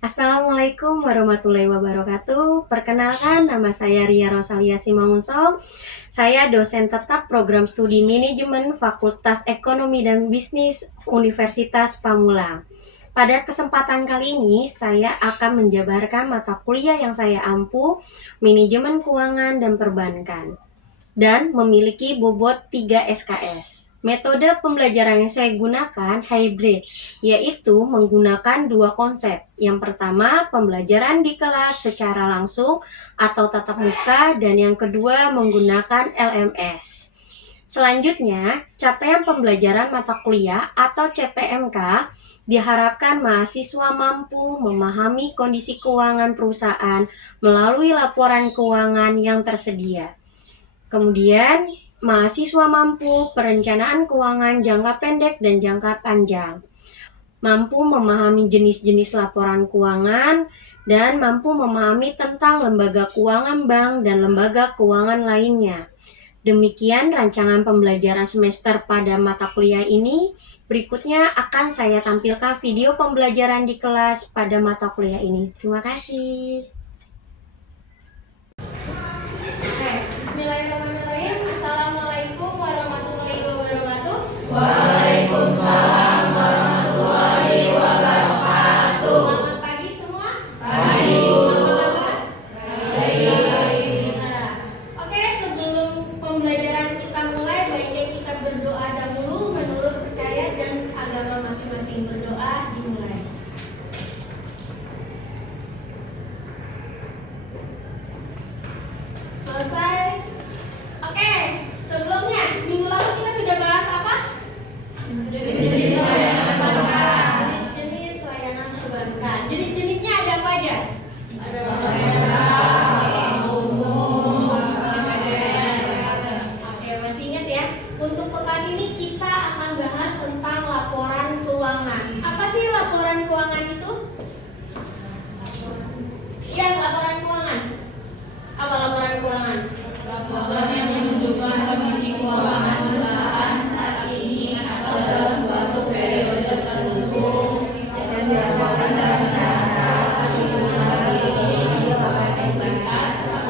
Assalamualaikum warahmatullahi wabarakatuh. Perkenalkan, nama saya Ria Rosalia Simangunso. Saya dosen tetap program studi manajemen Fakultas Ekonomi dan Bisnis Universitas Pamulang. Pada kesempatan kali ini, saya akan menjabarkan mata kuliah yang saya ampu, manajemen keuangan dan perbankan, dan memiliki bobot 3 SKS. Metode pembelajaran yang saya gunakan hybrid, yaitu menggunakan dua konsep. Yang pertama, pembelajaran di kelas secara langsung atau tatap muka, dan yang kedua menggunakan LMS. Selanjutnya, capaian pembelajaran mata kuliah atau CPMK diharapkan mahasiswa mampu memahami kondisi keuangan perusahaan melalui laporan keuangan yang tersedia. Kemudian, mahasiswa mampu perencanaan keuangan jangka pendek dan jangka panjang, mampu memahami jenis-jenis laporan keuangan, dan mampu memahami tentang lembaga keuangan bank dan lembaga keuangan lainnya. Demikian rancangan pembelajaran semester pada mata kuliah ini. Berikutnya akan saya tampilkan video pembelajaran di kelas pada mata kuliah ini. Terima kasih. Bismillahirrahmanirrahim. Assalamualaikum warahmatullahi wabarakatuh. Waalaikumsalam warahmatullahi wabarakatuh. Selamat pagi semua. Pagi, Apa kabar? Baik. Oke, sebelum pembelajaran kita mulai, baiknya kita berdoa dahulu menurut percaya dan agama masing-masing. Berdoa dimulai. Selesai. Oke, sebelumnya minggu lalu kita sudah bahas apa? Jenis layanan perbankan. Jenis-jenis layanan perbankan. Jenis-jenisnya ada apa aja? Ada masyarakat, umum, Oke, masih ingat ya? Untuk pekan ini kita akan bahas tentang laporan keuangan. Apa sih laporan keuangan itu? Iya, laporan keuangan. Apa laporan keuangan? laporan yang menunjukkan kondisi keuangan perusahaan saat ini atau dalam suatu periode tertentu dan dilaporkan dalam cara integritas,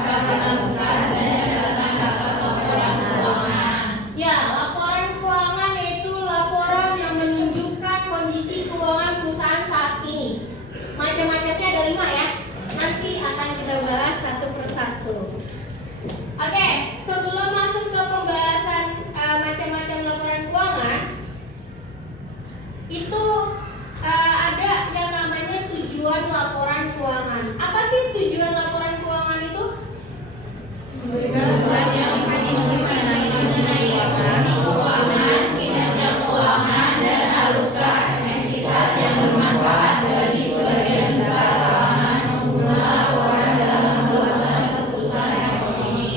kapasitas, dan catatan atas laporan keuangan. Ya, laporan keuangan yaitu laporan yang menunjukkan kondisi keuangan perusahaan saat ini. Macam-macamnya ada 5 ya. Nanti akan kita bahas satu persatu. Oke, sebelum masuk ke pembahasan macam-macam laporan keuangan, itu ada yang namanya tujuan laporan keuangan. Apa sih tujuan laporan keuangan itu? Tujuan yang mengenai kondisi keuangan, kinerja keuangan, dan aluskah entitas yang bermanfaat bagi sebagian besar kalangan pengguna laporan dalam membuat keputusan ekonomi.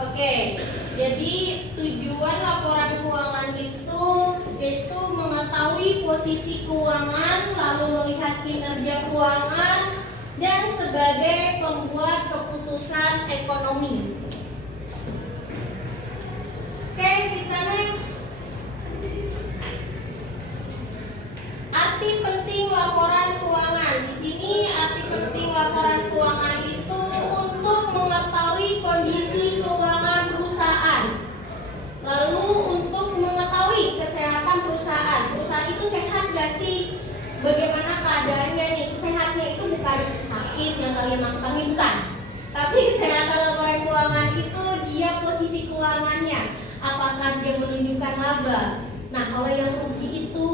Oke, jadi tujuan laporan keuangan itu yaitu mengetahui posisi keuangan, lalu melihat kinerja keuangan, dan sebagai pembuat keputusan ekonomi. Oke, kita next. Arti penting laporan keuangan. Di sini arti penting laporan keuangan itu untuk mengetahui kondisi keuangan perusahaan. Lalu untuk mengetahui kesehatan perusahaan. Perusahaan itu sehat gak sih? Bagaimana keadaannya nih? Sehatnya itu bukan sakit yang kalian masuk angin, bukan. Tapi kesehatan laporan keuangan itu dia posisi keuangannya. Apakah dia menunjukkan laba? Nah, kalau yang rugi itu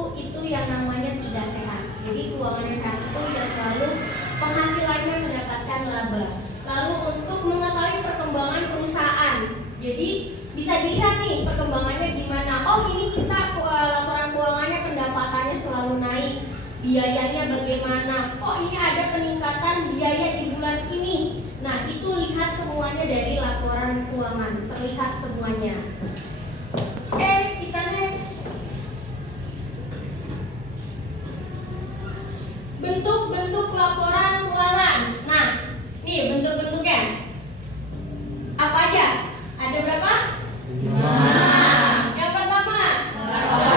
yang namanya tidak sehat. Jadi keuangan yang sehat itu yang selalu penghasilannya mendapatkan laba. Lalu untuk mengetahui perkembangan perusahaan. Jadi bisa dilihat nih perkembangannya gimana. Oh, ini kita laporan keuangannya pendapatannya selalu naik. Biayanya bagaimana? Oh, ini ada peningkatan biaya di bulan ini. Nah, itu lihat semuanya dari laporan keuangan. Terlihat semuanya. Oke, kita next. Bentuk-bentuk laporan keuangan. Nah, nih bentuk-bentuknya. Apa aja? Ada berapa? 5. Yang pertama, neraca.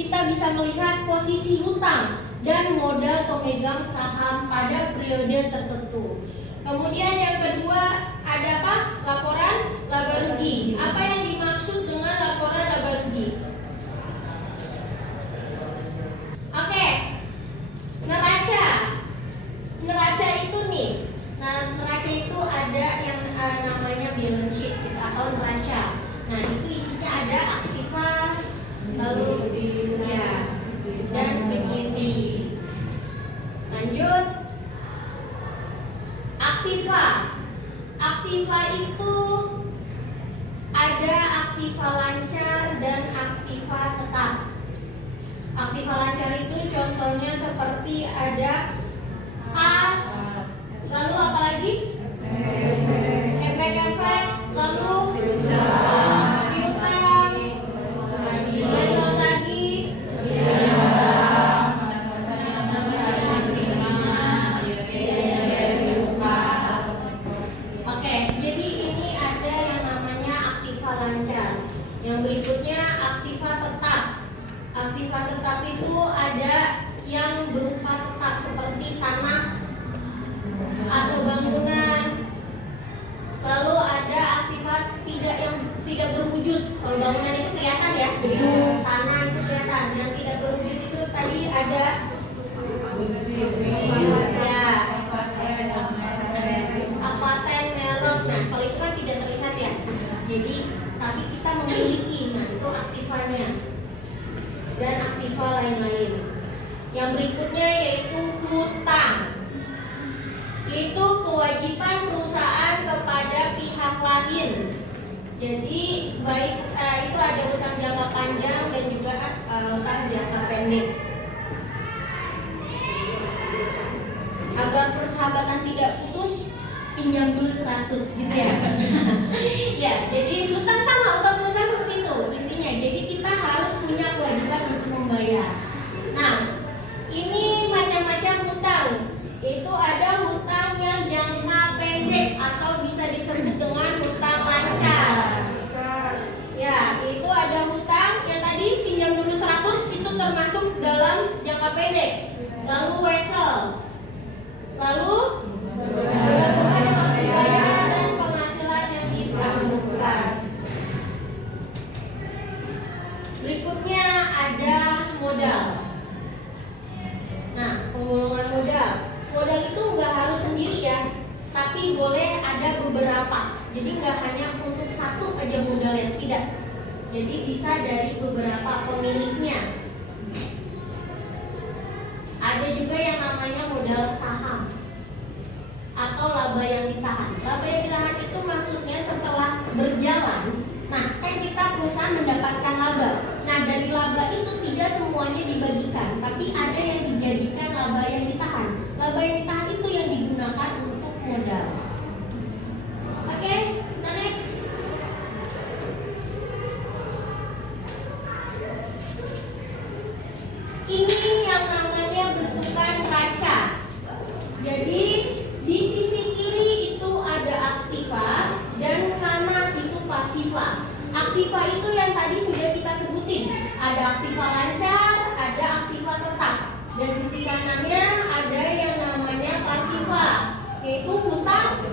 kita bisa melihat posisi hutang dan modal pemegang saham pada periode tertentu. Kemudian yang kedua ada apa? Laporan laba rugi. Apa yang dimaksud dengan laporan laba rugi? Oke, neraca. Neraca itu nih. Nah, neraca itu ada yang namanya balance sheet gitu, atau neraca. Nah, itu isinya ada aktiva, lalu ya, dan ekuiti. Lanjut, aktiva. Aktiva itu ada aktiva lancar dan aktiva tetap. Aktiva lancar itu contohnya seperti ada kas, lalu apa lagi? Efek-efek, lalu piutang, lesson lagi, oke, jadi ini ada yang namanya aktiva lancar. Yang berikutnya aktiva tetap. Aktiva tetap itu ada yang berupa tetap seperti tanah atau bangunan. Lalu ada aktiva yang tidak berwujud. Kalau bangunan itu kelihatan ya, gedung, tanah itu kelihatan. Yang tidak berwujud itu tadi ada ya, avaten, merek. Nah, kalau itu kan tidak terlihat ya. Jadi, tapi kita memiliki. Nah, itu aktivanya. Dan aktiva lain-lain. Yang berikutnya yaitu hutang. Itu kewajiban perusahaan kepada pihak lain. Jadi baik itu ada hutang jangka panjang dan juga hutang jangka pendek. Agar persahabatan tidak putus, pinjam dulu 100 gitu ya. Ya, jadi hutang sama, hutang perusahaan seperti itu intinya. Jadi kita harus punya kewajiban untuk membayar. Nah, ini macam-macam hutang. Itu ada hutang yang jangka pendek atau bisa disebut dengan hutang lancar. Ya, itu ada hutang yang tadi pinjam dulu 100 itu termasuk dalam jangka pendek. Lalu wesel. Lalu pengeluaran yang harus dibayar dan penghasilan yang ditanggungan. Berikutnya ada modal. Nah, penggolongan modal. Modal itu nggak harus sendiri ya, tapi boleh ada beberapa. Jadi nggak hanya untuk satu aja modal yang tidak. Jadi bisa dari beberapa pemiliknya. Ada juga yang namanya modal saham atau laba yang ditahan. Laba yang ditahan itu maksudnya setelah berjalan, nah kan kita perusahaan mendapatkan laba. Nah dari laba itu tidak semuanya dibagikan, tapi ada yang dijadikan laba yang ditahan. Laba yang ditahan itu yang digunakan untuk modal. Oke, next. Ini yang namanya bentukan neraca. Jadi di sisi kiri itu ada aktiva dan kanan itu pasiva. Aktiva itu yang tadi sudah kita sebutin. Ada aktiva lancar, ada aktiva tetap. Dan sisi kanannya ada yang namanya pasiva, yaitu hutang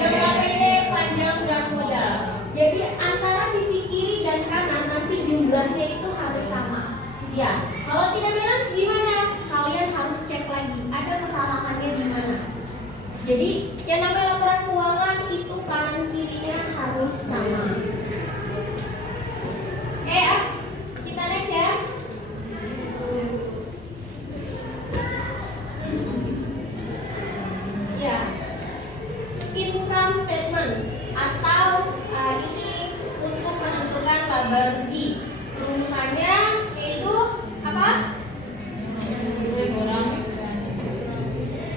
jangka pendek, panjang, dan modal. Jadi antara sisi kiri dan kanan nanti jumlahnya itu harus sama. Ya, kalau tidak balance gimana? Kalian harus cek lagi, ada kesalahannya di mana. Jadi yang namanya laporan keuangan itu kanan kirinya harus sama. Kita next ya. Ya, income statement atau ini untuk menentukan laba rugi. Rumusannya yaitu apa?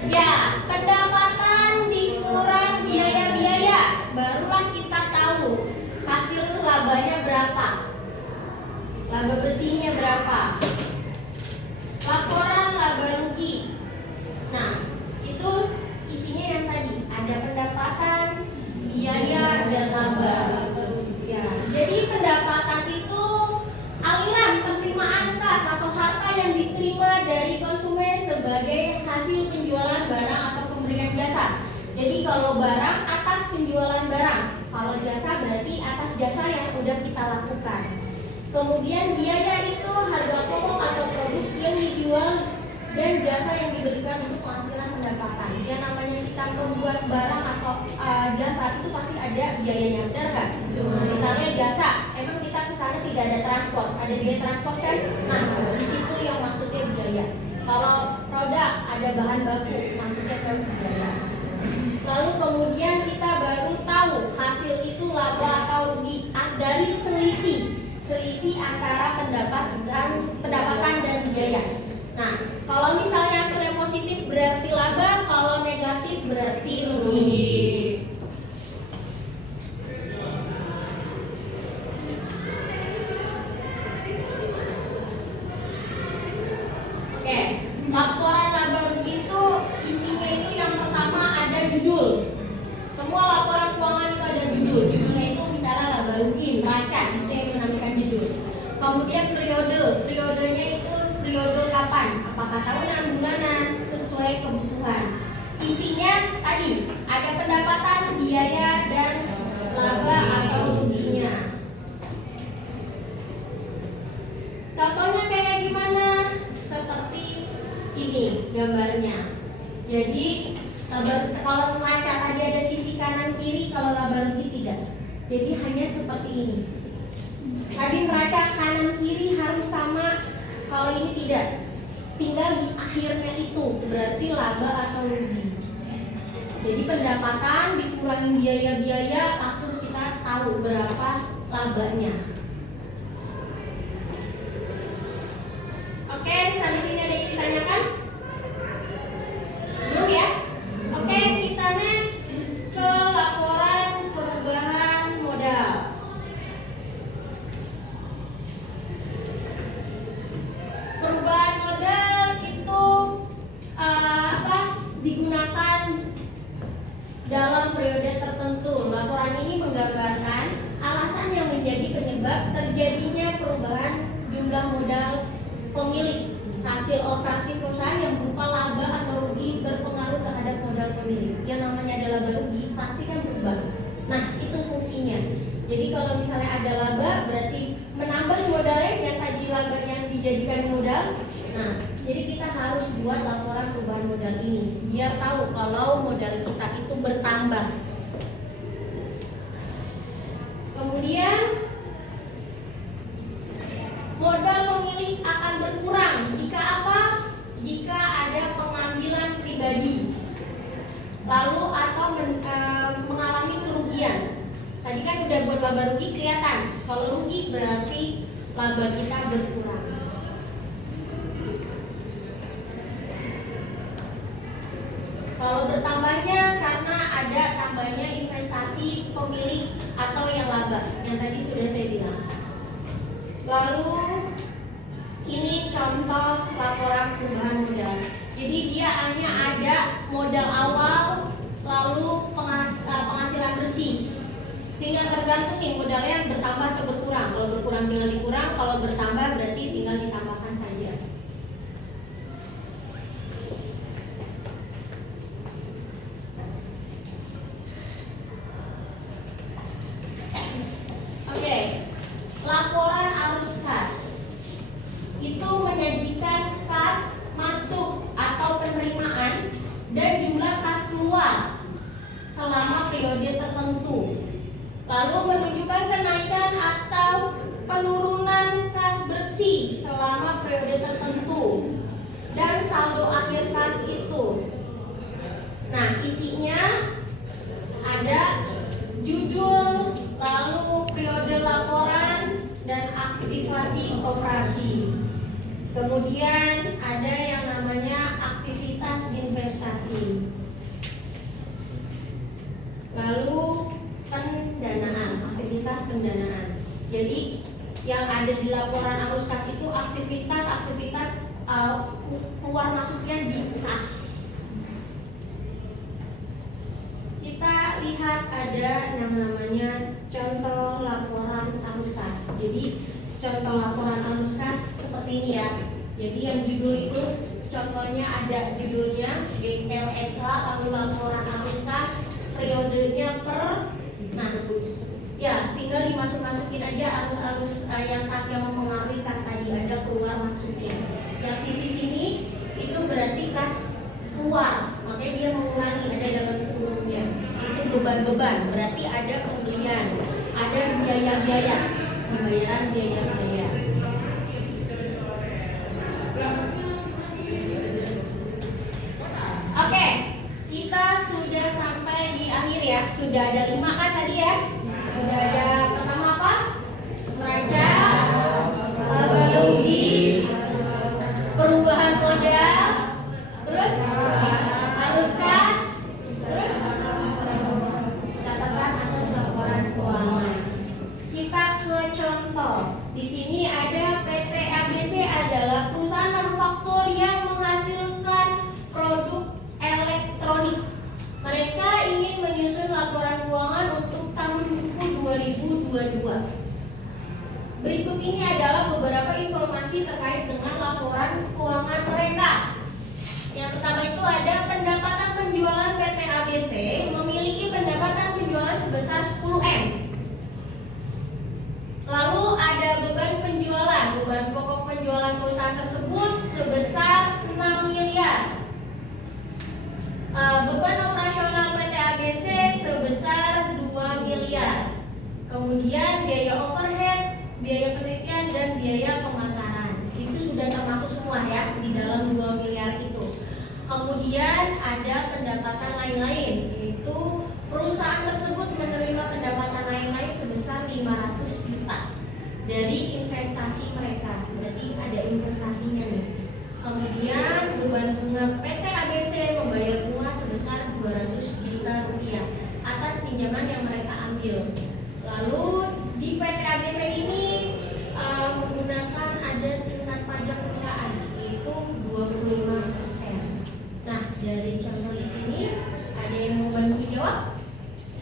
Ya, pendapatan dikurang biaya-biaya, barulah kita tahu hasil labanya berapa. Laba bersihnya berapa? Laporan laba rugi. Nah, itu isinya yang tadi ada pendapatan, biaya, dan laba. Ya, jadi pendapatan itu aliran penerimaan Jadi kalau barang atas penjualan barang, kalau jasa berarti atas jasa yang udah kita lakukan. Kemudian biaya itu harga pokok atau produk yang dijual dan jasa yang diberikan untuk penghasilan pendapatan. Yang namanya kita membuat barang atau jasa itu pasti ada biayanya, benar nggak? Misalnya jasa, emang kita ke sana tidak ada transport, ada biaya transport kan? Nah, di situ yang maksudnya biaya. Kalau produk ada bahan baku, maksudnya ke biaya. Lalu kemudian kita baru tahu hasil itu laba atau rugi dari selisih antara pendapatan dan biaya. Nah, kalau misalnya hasilnya positif berarti laba, kalau negatif berarti rugi. Oke, laporan laba rugi itu isinya itu yang pertama ada judul. Semua laporan keuangan itu ada judul. Judulnya itu misalnya laba rugi, neraca, itu yang menamakan judul. Kemudian periodenya itu periode kapan? Apakah tahunan, bulanan, sesuai kebutuhan. Isinya tadi ada pendapatan, biaya, dan laba atau ruginya. Contohnya kayak gimana? Seperti ini gambarnya. Jadi kalau neraca tadi ada sisi kanan kiri, kalau laba rugi tidak. Jadi hanya seperti ini. Tadi neraca kanan kiri harus sama, kalau ini tidak. Tinggal di akhirnya itu berarti laba atau rugi. Jadi pendapatan dikurangi biaya-biaya, langsung kita tahu berapa labanya. Oke, sampai sini ada yang ditanyakan? Belum ya? Oke, kita next ke laporan perubahan modal. Perubahan modal itu digunakan dalam periode tertentu. Laporan ini menggambarkan alasan yang menjadi penyebab terjadinya perubahan jumlah modal pemilik. Hasil operasi perusahaan yang berupa laba atau rugi berpengaruh terhadap modal pemilik. Yang namanya ada laba rugi pasti kan berubah. Nah, itu fungsinya. Jadi kalau misalnya ada laba berarti menambah modalnya yang tadi laba yang dijadikan modal. Nah, jadi kita harus buat laporan perubahan modal ini biar tahu kalau modal kita itu bertambah. Kemudian modal pemilik akan berkurang jika apa? Jika ada pengambilan pribadi, lalu atau mengalami kerugian. Tadi kan udah buat laba rugi kelihatan. Kalau rugi berarti laba kita berkurang. Kalau bertambahnya karena ada tambahnya investasi pemilik atau yang laba, yang tadi sudah saya bilang. Lalu ini contoh laporan perubahan modal. Jadi dia hanya ada modal awal, lalu penghasilan bersih. Tinggal tergantung nih modalnya bertambah atau berkurang. Kalau berkurang tinggal dikurang, kalau bertambah berarti tinggal ditambahkan saja. Oke, laporan arus kas itu menyajikan kas masuk atau penerimaan dan jumlah kas keluar selama periode tertentu. Lalu menunjukkan kenaikan atau penurunan kas bersih selama periode tertentu dan saldo akhir kas itu. Nah, isinya ada judul, lalu periode laporan dan aktivasi operasi. Kemudian ada yang namanya aktivitas investasi. Lalu pendanaan, aktivitas pendanaan. Jadi yang ada di laporan arus kas itu aktivitas keluar masuknya di kas. Kita lihat ada yang namanya contoh laporan arus kas. Jadi contoh laporan arus kas seperti ini ya. Jadi yang judul itu contohnya ada judulnya GLEK, lalu laporan arus kas, periodenya per. Nah, ya tinggal dimasuk-masukin aja arus-arus yang kas yang mempengaruhi kas tadi, ada keluar masuknya. Yang sisi sini itu berarti kas keluar, makanya dia mengurangi, ada dalam kurungnya. Itu beban-beban, berarti ada pembelian, ada biaya-biaya, pembayaran biaya-biaya. Oke, kita sudah sampai di akhir ya. Sudah ada 5 kan tadi ya. Sudah ada pertama apa? Neraca, laba rugi, perubahan modal, terus arus kas, terus catatan atas laporan keuangan. Kita ke contoh. Di sini ada PT ABC adalah perusahaan manufaktur yang menghasilkan produk elektronik. Mereka ingin menyusun laporan keuangan untuk tahun buku 2022. Berikut ini adalah beberapa informasi terkait dengan laporan keuangan mereka. Yang pertama itu ada pendapatan penjualan PT ABC memiliki pendapatan penjualan sebesar 10M. Lalu ada beban penjualan, beban pokok penjualan perusahaan tersebut sebesar 6 miliar. Beban operasional PT ABC sebesar 2 miliar. Kemudian biaya overhead, biaya penelitian dan biaya pemasaran. Itu sudah termasuk semua ya di dalam 2 miliar itu. Kemudian ada pendapatan lain-lain, yaitu perusahaan tersebut menerima pendapatan lain-lain sebesar 500 juta dari investasi mereka. Berarti ada investasinya nih. Kemudian beban bunga PT ABC membayar bunga sebesar 200 juta rupiah atas pinjaman yang mereka ambil. Lalu di PT ABC ini menggunakan ada tingkat pajak perusahaan yaitu 25%. Nah, dari contoh di sini ada yang mau bantu jawab?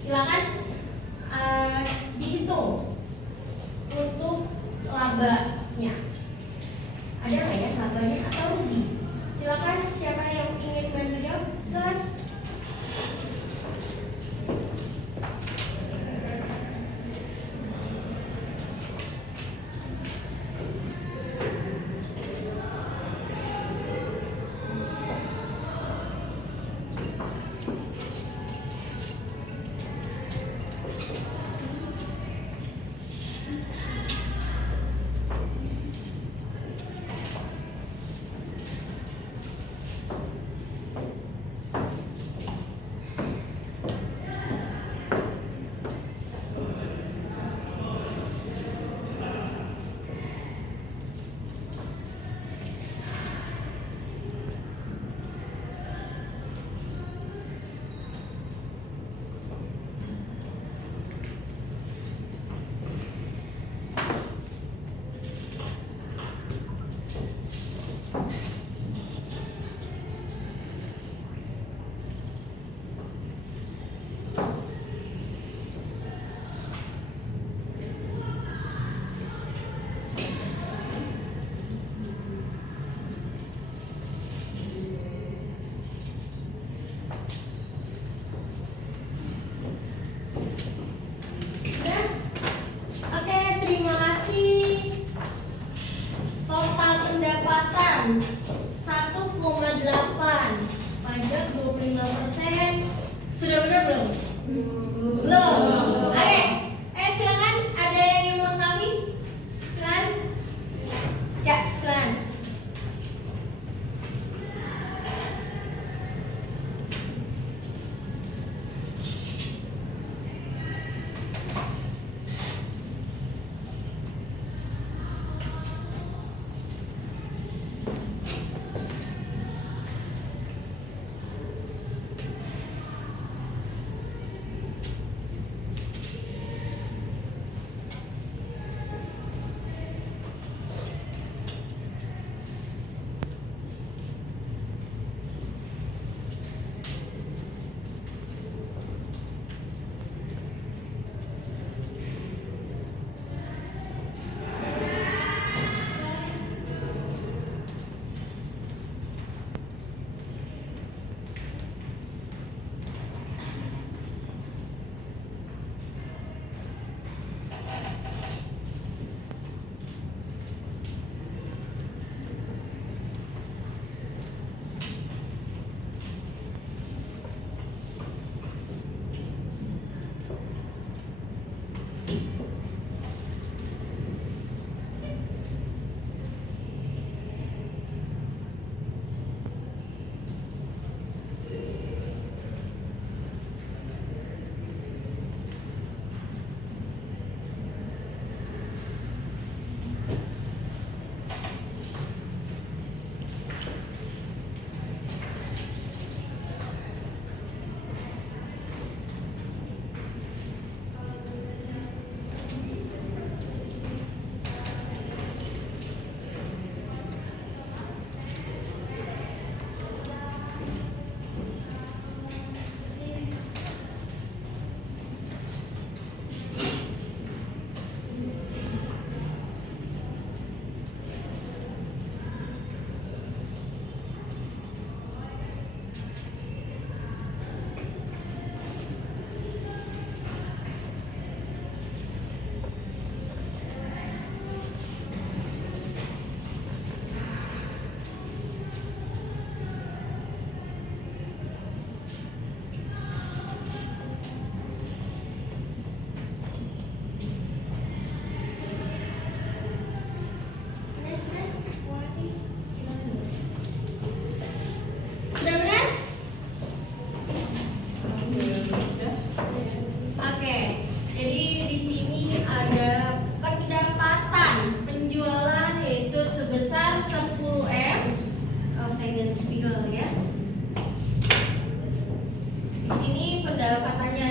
Silakan dihitung untuk labanya. Ada nggak ya labanya atau rugi? Silakan siapa yang ingin bantu jawab? Silakan.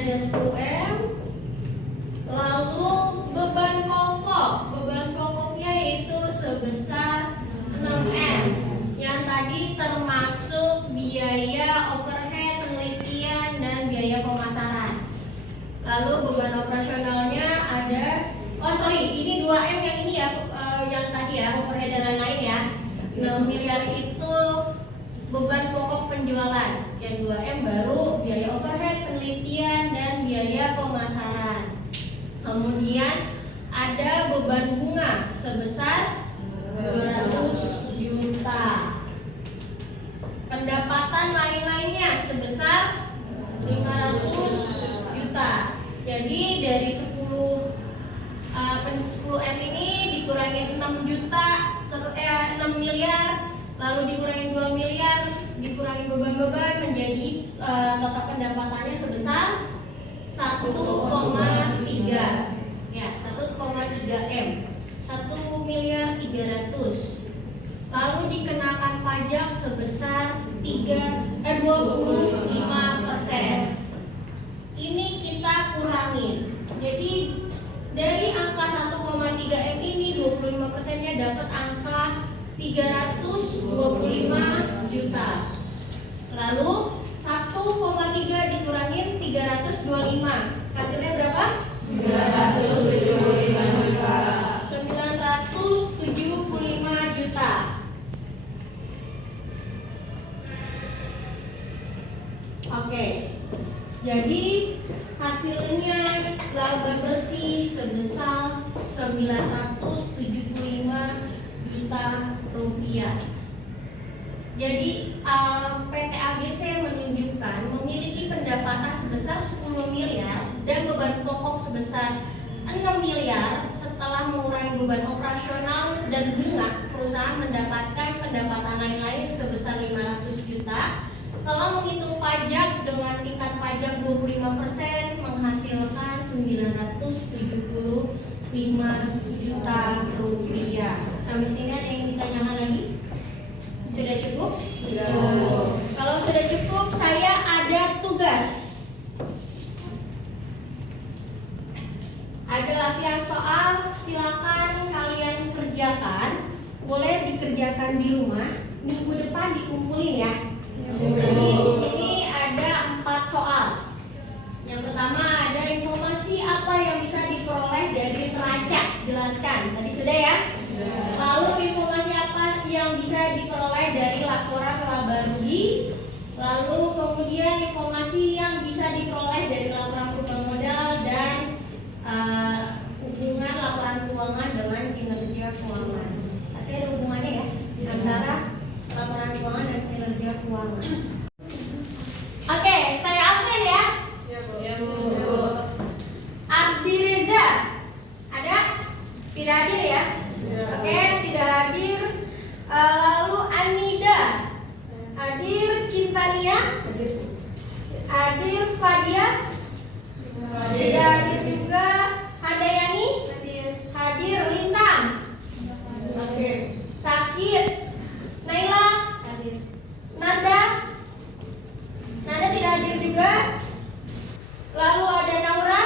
ada 10M. Lalu beban pokoknya yaitu sebesar 6M. Yang tadi termasuk biaya overhead penelitian dan biaya pemasaran. Lalu beban operasionalnya ada, ini 2M yang ini ya, yang tadi ya, overhead dan lain-lain ya. 6 miliar itu beban pokok penjualan. Yang 2M baru biaya overhead penelitian dan biaya pemasaran. Kemudian ada beban bunga sebesar 200 juta. Pendapatan lain-lainnya sebesar 500 juta. Jadi dari 10M ini dikurangin 6 juta, 6 miliar, lalu dikurangin 2 miliar, dikurangin beban-beban menjadi total pendapatannya sebesar 1,3 ya, 1,3M, 1 miliar 300. Lalu dikenakan pajak sebesar 25%. Ini kita kurangin. Jadi dari angka 1,3M ini 25%-nya dapat angka 325 juta. Lalu 1,3 dikurangin 325. Hasilnya berapa? 975 juta. 975 juta. Oke. Jadi hasilnya laba bersih sebesar 975 juta rupiah. Jadi PT AGC menunjukkan memiliki pendapatan sebesar 10 miliar dan beban pokok sebesar 6 miliar. Setelah mengurangi beban operasional dan bunga, perusahaan mendapatkan pendapatan lain-lain sebesar 500 juta. Setelah menghitung pajak dengan tingkat pajak 25% menghasilkan 975 juta rupiah. Sampai sini ada yang ditanyakan lagi? Sudah cukup? Sudah. Kalau sudah cukup, saya ada tugas. Ada latihan soal, silakan kalian kerjakan. Boleh dikerjakan di rumah. Minggu depan dikumpulin ya. Jadi di sini ada 4 soal. Yang pertama ada informasi apa yang bisa diperoleh dari neraca. Jelaskan. Tadi sudah ya. Lalu informasi apa yang bisa diperoleh dari laporan laba rugi. Lalu kemudian informasi yang bisa diperoleh dari laporan perubahan modal dan hubungan laporan keuangan dengan kinerja keuangan. Pasti ada hubungannya ya antara laporan keuangan dan kinerja keuangan. Oke, saya absen ya. Ya, Bu. Ardi Reza ada? Tidak hadir ya? Oke, tidak hadir. Lalu Anida hadir, Cintania hadir, Fadia tidak hadir juga, Handayani hadir, Lintang hadir, Sakit, Naila hadir, Nanda tidak hadir juga. Lalu ada Naura,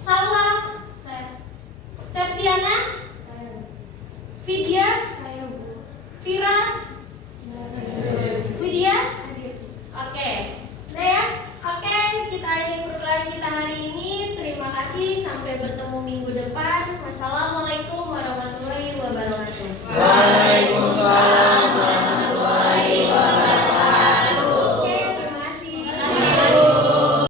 Salwa, Septiana, Vidya, Vira, Widya. Oke, udah ya? Oke, kita akhiri perkuliahan kita hari ini. Terima kasih, sampai bertemu minggu depan. Wassalamualaikum warahmatullahi wabarakatuh.